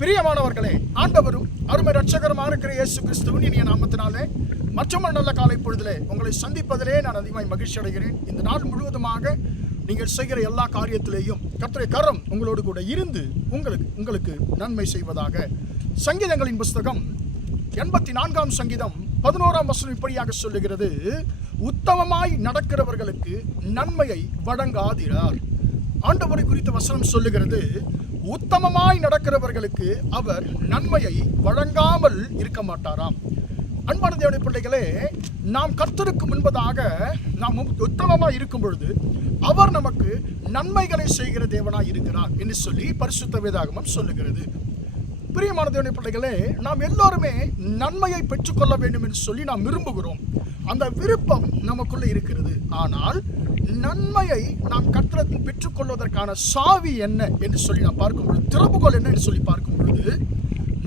பிரியமானவர்களே, ஆண்டவரும் அருமை ரட்சகருமாக இருக்கிற இயேசு கிறிஸ்துவின் இனிய நாமத்தினாலே மற்றும் நல்ல காலை பொழுதிலே உங்களை சந்திப்பதிலே நான் அதிகமாய் மகிழ்ச்சி அடைகிறேன். இந்த நாள் முழுவதுமாக நீங்கள் செய்கிற எல்லா காரியத்திலேயும் கர்த்தருடைய கரம் உங்களோடு கூட இருந்து உங்களுக்கு நன்மை செய்வதாக. சங்கீதங்களின் புஸ்தகம் 84 சங்கீதம் 11 இப்படியாக சொல்லுகிறது, உத்தமமாய் நடக்கிறவர்களுக்கு நன்மையை வழங்காதிரார். ஆண்டவரை குறித்த வசனம் சொல்லுகிறது, உத்தமமாய் நடக்கிறவர்களுக்கு அவர் நன்மையை வழங்காமல் இருக்க மாட்டாராம். அன்பான தேவனுடைய பிள்ளைகளே, நாம் கர்த்தருக்கு முன்பதாக நாம் உத்தமமாய் இருக்கும் பொழுது அவர் நமக்கு நன்மைகளை செய்கிற தேவனாய் இருக்கிறார் என்று சொல்லி பரிசுத்த வேதாகமம் சொல்லுகிறது. பிரியமான தேவனுடைய பிள்ளைகளே, நாம் எல்லோருமே நன்மையை பெற்றுக்கொள்ள வேண்டும் என்று சொல்லி நாம் விரும்புகிறோம். அந்த விருப்பம் நமக்குள்ளே இருக்கிறது. ஆனால் நன்மையை நாம் கர்த்தரிடத்தில் பெற்றுக்கொள்வதற்கான சாவி என்ன என்று சொல்லி நாம் பார்க்கும் பொழுது, திறவுகோல் என்ன என்று சொல்லி பார்க்கும் பொழுது,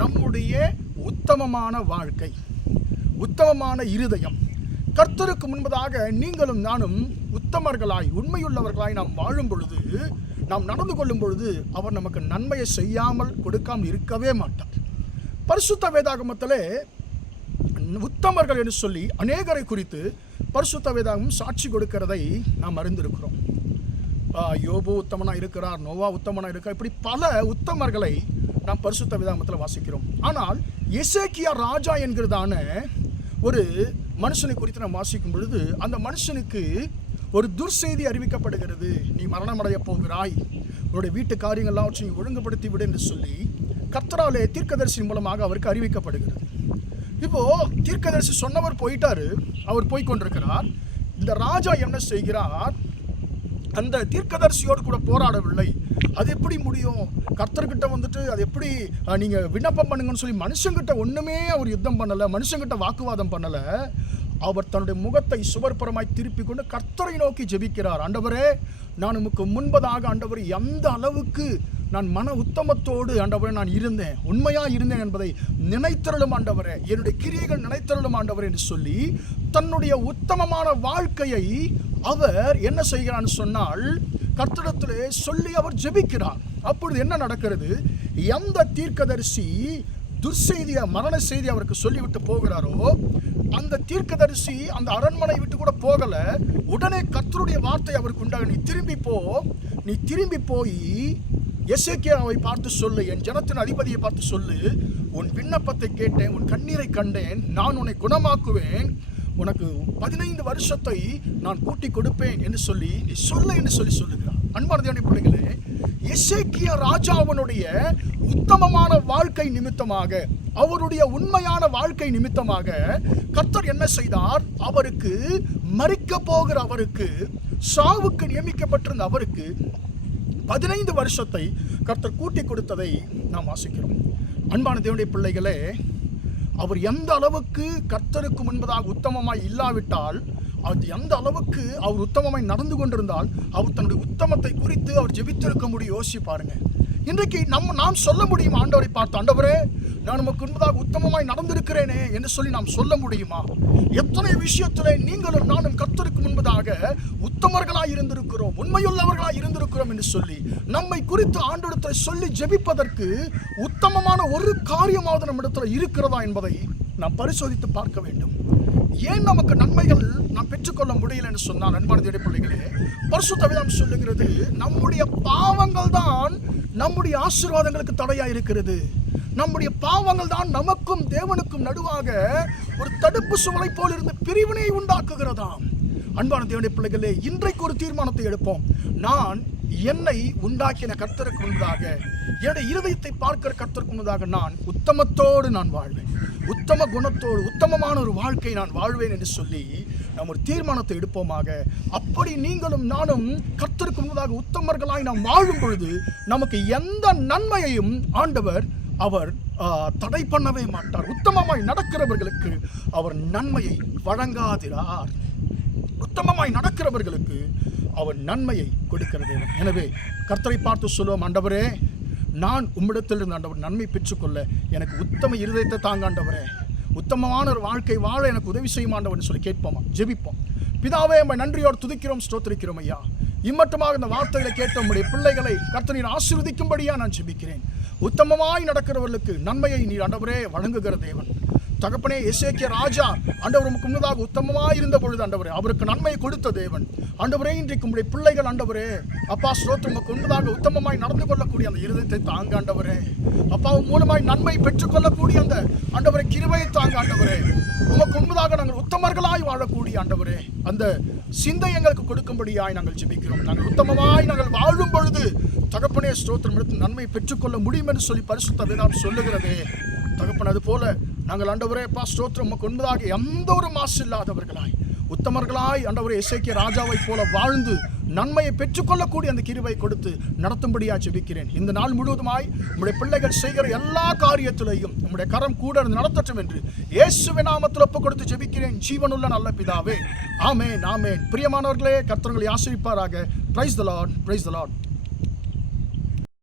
நம்முடைய உத்தமமான வாழ்க்கை, உத்தமமான இருதயம். கர்த்தருக்கு முன்பதாக நீங்களும் நானும் உத்தமர்களாய் உண்மையுள்ளவர்களாய் நாம் வாழும் பொழுது, நாம் நடந்து கொள்ளும் பொழுது அவர் நமக்கு நன்மையை செய்யாமல் கொடுக்காமல் இருக்கவே மாட்டார். பரிசுத்த வேதாகமத்திலே உத்தமர்கள் என்று சொல்லி அநேகரை குறித்து பரிசுத்த வேதாகமம் சாட்சி கொடுக்கிறதை நாம் அறிந்திருக்கிறோம். யோபு உத்தமனாக இருக்கிறார், நோவா உத்தமனாக இருக்கிறார், இப்படி பல உத்தமர்களை நாம் பரிசுத்த வேதாகமத்தில் வாசிக்கிறோம். ஆனால் எசேக்கியா ராஜா என்கிறதான ஒரு மனுஷனை குறித்து நாம் வாசிக்கும் பொழுது, அந்த மனுஷனுக்கு ஒரு துர்செய்தி அறிவிக்கப்படுகிறது. நீ மரணமடைய போகிறாய், உன்னுடைய வீட்டு காரியங்கள்லாம் வச்சு நீ ஒழுங்குபடுத்தி விடு என்று சொல்லி கர்த்தராலே தீர்க்கதரிசி மூலமாக அவருக்கு அறிவிக்கப்படுகிறது. இப்போ தீர்க்கதரிசி சொன்னவர் போயிட்டாரு, அவர் போய் கொண்டிருக்கிறார். இந்த ராஜா என்ன செய்கிறார்? அந்த தீர்க்கதரிசியோடு கூட போராடவில்லை. அது எப்படி முடியும்? கர்த்தர்கிட்ட வந்துட்டு அது எப்படி நீங்கள் விண்ணப்பம் பண்ணுங்கன்னு சொல்லி மனுஷங்கிட்ட ஒன்றுமே அவர் யுத்தம் பண்ணலை, மனுஷங்கிட்ட வாக்குவாதம் பண்ணலை. அவர் தன்னுடைய முகத்தை சுவர்புறமாய் திருப்பி கொண்டு கர்த்தரை நோக்கி ஜெபிக்கிறார். ஆண்டவரே, நான் உமக்கு முன்பதாக ஆண்டவர் எந்த அளவுக்கு நான் மன உத்தமத்தோடு ஆண்டவரே நான் இருந்தேன், உண்மையாக இருந்தேன் என்பதை நினைத்தருளும் ஆண்டவரே, என்னுடைய கிரியைகள் நினைத்தருளும் ஆண்டவரே என்று சொல்லி தன்னுடைய உத்தமமான வாழ்க்கையை அவர் என்ன செய்கிறான்னு சொன்னால் கர்த்தரிடத்திலே சொல்லி அவர் ஜெபிக்கிறார். அப்பொழுது என்ன நடக்கிறது? எந்த தீர்க்கதரிசி துர்செய்தியை, மரண செய்தி அவருக்கு சொல்லிவிட்டு போகிறாரோ, அந்த தீர்க்கதரிசி அந்த அரண்மனை விட்டு கூட போகல. உடனே கர்த்தருடைய வார்த்தை அவருக்கு உண்டாக, நீ திரும்பி போய் எசேக்கியாவை பார்த்து சொல்லு, என் ஜனத்தின் அதிபதியை பார்த்து சொல்லு, உன் விண்ணப்பத்தை கேட்டேன், உன் கண்ணீரை கண்டேன், நான் உன்னை குணமாக்குவேன், உனக்கு 15 வருஷத்தை நான் கூட்டி கொடுப்பேன் என்று சொல்லி நீ சொல்ல என்று சொல்லி சொல்லுகிறார். அன்பான தேவனுடைய பிள்ளைகளே, எசேக்கியா ராஜாவினுடைய உத்தமமான வாழ்க்கை நிமித்தமாக, அவருடைய உண்மையான வாழ்க்கை நிமித்தமாக கர்த்தர் என்ன செய்தார்? அவருக்கு மரிக்க போகிற அவருக்கு, சாவுக்கு நியமிக்கப்பட்டிருந்த அவருக்கு 15 வருஷத்தை கர்த்தர் கூட்டி கொடுத்ததை நாம் வாசிக்கிறோம். அன்பான தேவனுடைய பிள்ளைகளே, அவர் எந்த அளவுக்கு கர்த்தருக்கு முன்பதாக உத்தமமாய் இல்லாவிட்டால், அது எந்த அளவுக்கு அவர் உத்தமமாய் நடந்து கொண்டிருந்தால் அவர் தன்னுடைய உத்தமத்தை குறித்து அவர் ஜெபித்திருக்க முடியும். யோசிச்சு பாருங்க. இன்றைக்கு நாம் சொல்ல முடியுமா? ஆண்டவரை பார்த்து, ஆண்டவரே, நான் நமக்கு முன்பதாக உத்தமமாய் நடந்திருக்கிறேனே என்று சொல்லி நாம் சொல்ல முடியுமா? எத்தனை விஷயத்திலே நீங்களும் நானும் கர்த்தருக்கு முன்பதாக உத்தமர்களாய் இருந்திருக்கிறோம், உண்மையுள்ளவர்களாய் இருந்திருக்கிறோம் என்று சொல்லி நம்மை குறித்து ஆண்டவரிடத்தில் சொல்லி ஜெபிப்பதற்கு உத்தமமான ஒரு காரியமாவது நம்மிடத்தில் இருக்கிறதா என்பதை நாம் பரிசோதித்து பார்க்க வேண்டும். ஏன் நமக்கு நன்மைகள் நாம் பெற்றுக்கொள்ள முடியல என்று சொன்னால், அன்பான தேவனுடைய பிள்ளைகளே, பரிசுத்த வேதம் சொல்லுகிறது, நம்முடைய பாவங்கள் தான் நம்முடைய ஆசீர்வாதங்களுக்கு தடையா இருக்கிறது. நம்முடைய பாவங்கள் தான் நமக்கும் தேவனுக்கும் நடுவாக ஒரு தடுப்பு சுவலை போல் இருந்து பிரிவினை உண்டாக்குகிறதாம். அன்பான தேவனுடைய பிள்ளைகளே, இன்றைக்கு ஒரு தீர்மானத்தை எடுப்போம். நான் என்னை உண்டாக்கின கர்த்தருக்கு முன்பதாக, என்னுடைய இருதயத்தை பார்க்கிற கர்த்தருக்கு முன்பதாக நான் உத்தமத்தோடு நான் வாழ்வேன், உத்தம குணத்தோடு உத்தமமான ஒரு வாழ்க்கை நான் வாழ்வேன் என்று சொல்லி நாம் ஒரு தீர்மானத்தை எடுப்போமாக. அப்படி நீங்களும் நானும் கர்த்தருக்கு முன்பதாக உத்தமர்களாய் நாம் வாழும் பொழுது நமக்கு எந்த நன்மையையும் ஆண்டவர் அவர் தடை பண்ணவே மாட்டார். உத்தமமாய் நடக்கிறவர்களுக்கு அவர் நன்மையை வழங்காதிரார். உத்தமமாய் நடக்கிறவர்களுக்கு அவர் நன்மையை கொடுக்கிறது. எனவே கர்த்தரை பார்த்து சொல்லுவோம், ஆண்டவரே, நான் உம்மிடத்தில் இருந்து ஆண்டவர் நன்மை பெற்றுக்கொள்ள எனக்கு உத்தம இருதயத்தை தாங்க ஆண்டவரே, உத்தமமான ஒரு வாழ்க்கை வாழ எனக்கு உதவி செய்யும் ஆண்டவர்னு சொல்லி கேட்போமா, ஜெபிப்போம். பிதாவே, நம்மை நன்றியோடு துதிக்கிறோம், ஸ்தோத்திரிக்கிறோம் ஐயா. இம்மட்டுமாக இந்த வார்த்தைகளை கேட்ட உம்முடைய பிள்ளைகளை கர்த்தர் நீர் ஆசீர்வதிக்கும்படியா நான் ஜெபிக்கிறேன். உத்தமமாய் நடக்கிறவர்களுக்கு நன்மையை நீர் ஆண்டவரே வழங்குகிற தேவன். தகப்பனே, எசேக்கியா ராஜா ஆண்டவர் உமக்கு முன்னதாக உத்தமமாய் இருந்த பொழுது ஆண்டவரே அவருக்கு நன்மை கொடுத்த தேவன். ஆண்டவரே, இன்றைக்கு உம்முடைய பிள்ளைகள் ஆண்டவரே அப்பா ஸ்தோத்திரம், உமக்கு முன்னதாக உத்தமமாய் நடந்து கொள்ளக்கூடிய அந்த இருதயத்தை தாங்க ஆண்டவரே. அப்பாவும் மூலமாய் நன்மை பெற்றுக்கொள்ளக்கூடிய அந்த ஆண்டவரை கிருபையை தாங்க ஆண்டவரே. உமக்கு முன்பதாக நாங்கள் உத்தமர்களாய் வாழக்கூடிய ஆண்டவரே அந்த சிந்தை எங்களுக்கு கொடுக்கும்படியாய் நாங்கள் ஜெபிக்கிறோம். நாங்கள் உத்தமமாய் நாங்கள் வாழும் பொழுது தகப்பனே ஸ்தோத்திரம் எடுத்து நன்மை பெற்றுக்கொள்ள முடியும் என்று சொல்லி பரிசுத்த வேதம் சொல்லுகிறதே தகப்பன். அது போல நாங்கள் ஆண்டவரே அப்பா ஸ்தோத்திரம் உமக்கு முன்பதாக எந்த ஒரு மாசு இல்லாதவர்களாய் உத்தமர்களாய் ஆண்டவரே எசேக்கியா ராஜாவை போல வாழ்ந்து நன்மையை பெற்றுக்கொள்ளக்கூடிய அந்த கிருபை கொடுத்து நடத்தும்படியா ஜெபிக்கிறேன். இந்த நாள் முழுவதுமாய் உம்முடைய பிள்ளைகள் செய்கிற எல்லா காரியத்திலையும் உம்முடைய கரம் கூட நடத்தட்டும் என்று இயேசுவின் நாமத்தில் ஒப்பு கொடுத்து ஜெபிக்கிறேன் ஜீவனுள்ள நல்ல பிதாவே. ஆமென், ஆமென். பிரியமானவர்களே, கர்த்தர் உங்களை ஆசீர்வதிப்பாராக. Praise the Lord, praise the Lord.